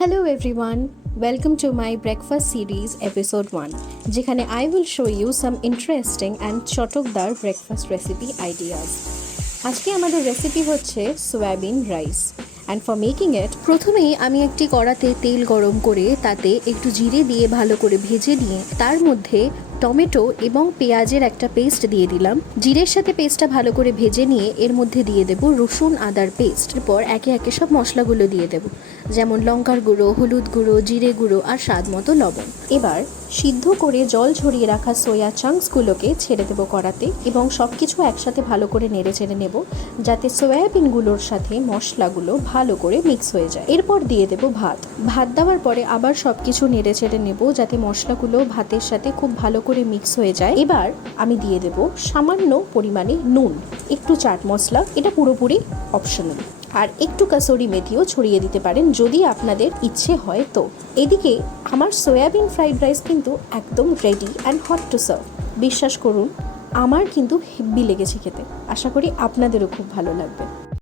Hello everyone, welcome to my breakfast series episode 1 যেখানে I will show you some interesting and চটকদার breakfast recipe ideas. আজকে আমাদের recipe হচ্ছে soybean rice and for making it প্রথমেই আমি একটি কড়াতে তেল গরম করে তাতে একটু জিরে দিয়ে ভালো করে ভেজে নিয়ে তার মধ্যে টমেটো এবং পেঁয়াজের একটা পেস্ট দিয়ে দিলাম। জিরের সাথে পেস্টটা ভালো করে ভেজে নিয়ে এর মধ্যে দিয়ে দেব রসুন আদার পেস্ট। এরপর একে একে সব মশলাগুলো দিয়ে দেব, যেমন লঙ্কার গুঁড়ো, হলুদ গুঁড়ো, জিরে গুঁড়ো আর স্বাদ মতো লবণ। এবার সিদ্ধ করে জল ঝরিয়ে রাখা সোয়া চাংসগুলোকে ছেড়ে দেবো কড়াতে এবং সব কিছু একসাথে ভালো করে নেড়ে চেড়ে নেব, যাতে সয়াবিনগুলোর সাথে মশলাগুলো ভালো করে মিক্স হয়ে যায়। এরপর দিয়ে দেব ভাত দেওয়ার পরে আবার সব কিছু নেড়ে চেড়ে নেব, যাতে মশলাগুলো ভাতের সাথে খুব ভালো করে মিক্স হয়ে যায়। এবার আমি দিয়ে দেব সামান্য পরিমাণে নুন, একটু চাট মশলা, এটা পুরোপুরি অপশনাল, আর একটু কাসুরি মেথিও ছড়িয়ে দিতে পারেন যদি আপনাদের ইচ্ছে হয় তো। এদিকে আমার সয়াবিন ফ্রাইড রাইস কিন্তু একদম ready and hot to serve. বিশ্বাস করুন, আমার কিন্তু হেব্বি লেগেছে খেতে। আশা করি আপনাদেরও খুব ভালো লাগবে।